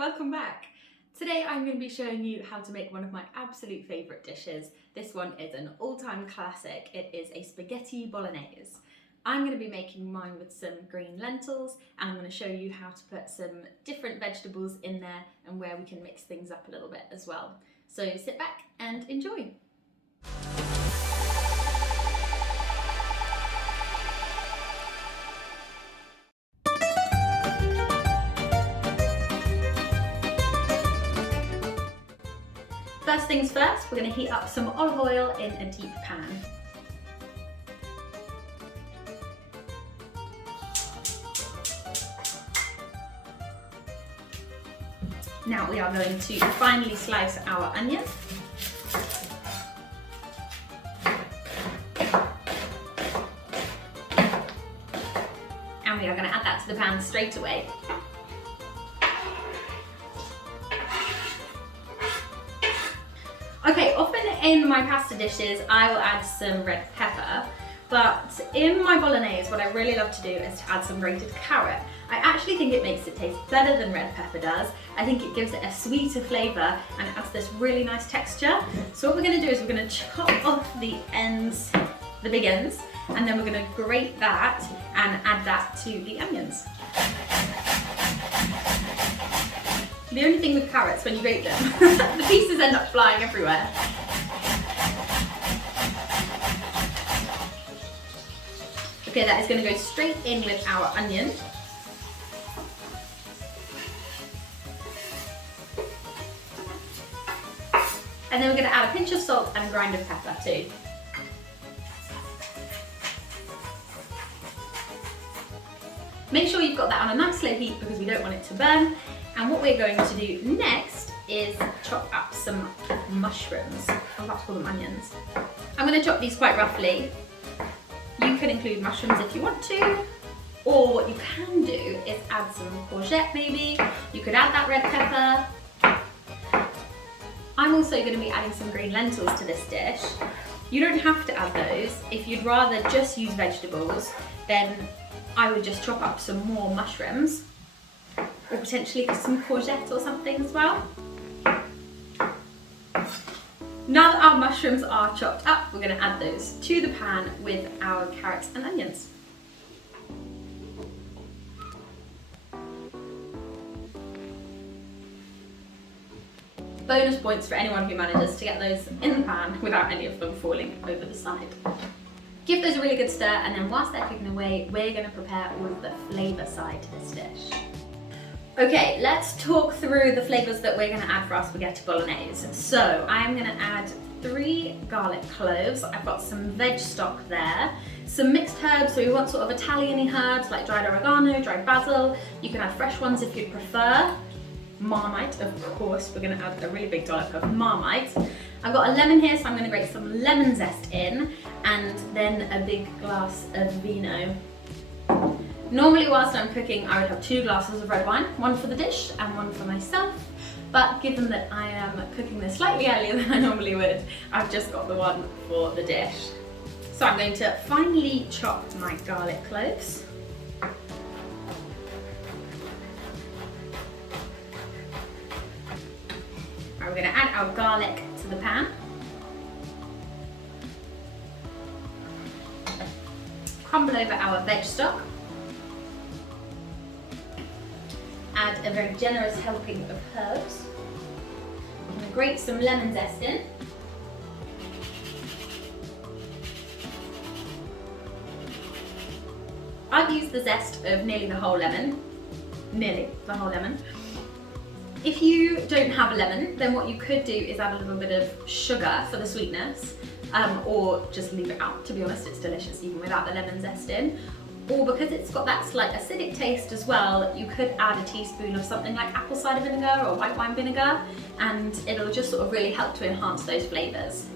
welcome back. Today I'm going to be showing you how to make one of my absolute favourite dishes. This one is an all-time classic. It is a spaghetti bolognese. I'm going to be making mine with some green lentils, and I'm going to show you how to put some different vegetables in there and where we can mix things up a little bit as well. So sit back and enjoy. First things first, we're going to heat up some olive oil in a deep pan. Now we are going to finely slice our onion. And we are going to add that to the pan straight away. Okay, often in my pasta dishes I will add some red pepper, but in my bolognese what I really love to do is to add some grated carrot. I actually think it makes it taste better than red pepper does. I think it gives it a sweeter flavour and it adds this really nice texture. So what we're going to do is we're going to chop off the ends, the big ends, and then we're going to grate that and add that to the onions. The only thing with carrots, when you grate them, the pieces end up flying everywhere. Okay, that is going to go straight in with our onion. And then we're going to add a pinch of salt and a grind of pepper too. Make sure you've got that on a nice slow heat because we don't want it to burn. And what we're going to do next is chop up some mushrooms. I'm about to call them onions. I'm going to chop these quite roughly. You can include mushrooms if you want to, or what you can do is add some courgette maybe. You could add that red pepper. I'm also going to be adding some green lentils to this dish. You don't have to add those. If you'd rather just use vegetables, then I would just chop up some more mushrooms, or potentially some courgette or something as well. Now that our mushrooms are chopped up, we're going to add those to the pan with our carrots and onions. Bonus points for anyone who manages to get those in the pan without any of them falling over the side. Give those a really good stir, and then whilst they're cooking away, we're going to prepare all of the flavour side to this dish. Okay, let's talk through the flavours that we're going to add for our spaghetti bolognese. So I'm going to add 3 garlic cloves. I've got some veg stock there, some mixed herbs, so we want sort of Italian-y herbs like dried oregano, dried basil. You can add fresh ones if you'd prefer. Marmite, of course, we're going to add a really big dollop of marmite. I've got a lemon here, so I'm going to grate some lemon zest in, and then a big glass of vino. Normally whilst I'm cooking I would have 2 glasses of red wine, one for the dish and one for myself, but given that I am cooking this slightly earlier than I normally would, I've just got the one for the dish. So I'm going to finely chop my garlic cloves. Right, we're going to add our garlic to the pan. Crumble over our veg stock. Add a very generous helping of herbs. I'm going to grate some lemon zest in. I've used the zest of nearly the whole lemon. If you don't have a lemon, then what you could do is add a little bit of sugar for the sweetness, or just leave it out. To be honest, it's delicious even without the lemon zest in. Or because it's got that slight acidic taste as well, you could add a teaspoon of something like apple cider vinegar or white wine vinegar, and it'll just sort of really help to enhance those flavours.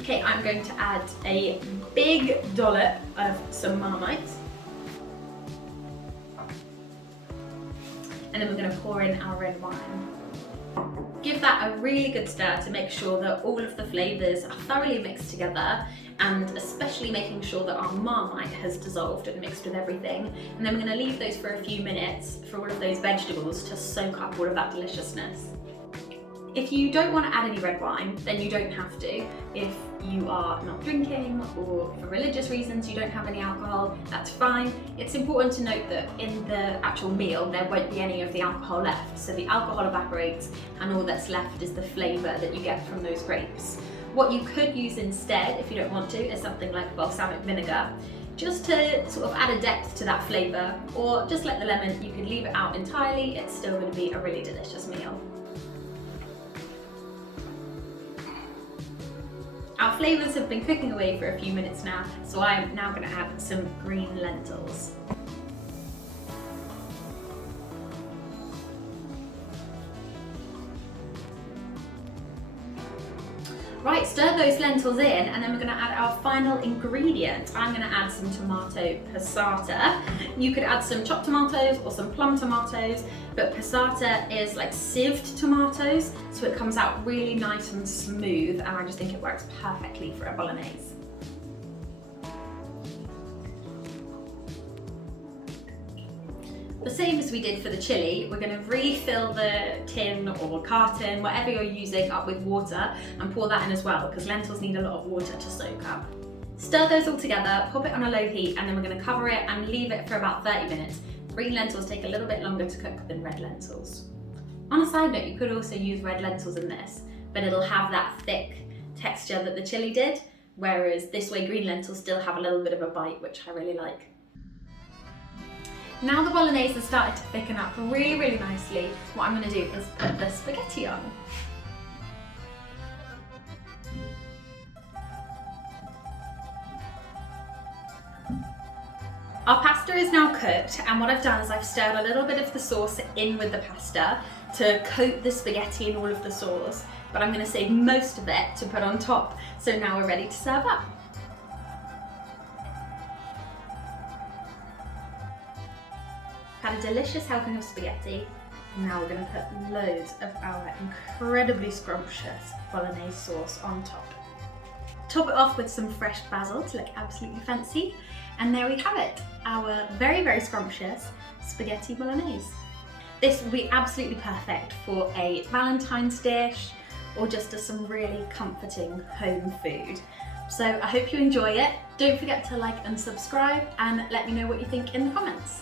Okay, I'm going to add a big dollop of some marmite. And then we're going to pour in our red wine. Give that a really good stir to make sure that all of the flavours are thoroughly mixed together, and especially making sure that our marmite has dissolved and mixed with everything. And then we're going to leave those for a few minutes for all of those vegetables to soak up all of that deliciousness. If you don't want to add any red wine, then you don't have to. If you are not drinking or for religious reasons you don't have any alcohol, that's fine. It's important to note that in the actual meal there won't be any of the alcohol left, so the alcohol evaporates and all that's left is the flavour that you get from those grapes. What you could use instead, if you don't want to, is something like balsamic vinegar, just to sort of add a depth to that flavour, or just like the lemon, you could leave it out entirely, it's still going to be a really delicious meal. Our flavours have been cooking away for a few minutes now, so I'm now going to add some green lentils. Right, stir those lentils in, and then we're going to add our final ingredient. I'm going to add some tomato passata. You could add some chopped tomatoes or some plum tomatoes, but passata is like sieved tomatoes, so it comes out really nice and smooth, and I just think it works perfectly for a bolognese. The same as we did for the chilli, we're going to refill the tin or carton, whatever you're using, up with water and pour that in as well, because lentils need a lot of water to soak up. Stir those all together, pop it on a low heat, and then we're going to cover it and leave it for about 30 minutes. Green lentils take a little bit longer to cook than red lentils. On a side note, you could also use red lentils in this, but it'll have that thick texture that the chilli did, whereas this way green lentils still have a little bit of a bite, which I really like. Now the bolognese has started to thicken up really, really nicely, what I'm going to do is put the spaghetti on. Our pasta is now cooked, and what I've done is I've stirred a little bit of the sauce in with the pasta to coat the spaghetti in all of the sauce, but I'm going to save most of it to put on top, so now we're ready to serve up. Had a delicious helping of spaghetti, and now we're going to put loads of our incredibly scrumptious bolognese sauce on top. Top it off with some fresh basil to look absolutely fancy, and there we have it, our very, very scrumptious spaghetti bolognese. This will be absolutely perfect for a Valentine's dish or just as some really comforting home food. So I hope you enjoy it. Don't forget to like and subscribe, and let me know what you think in the comments.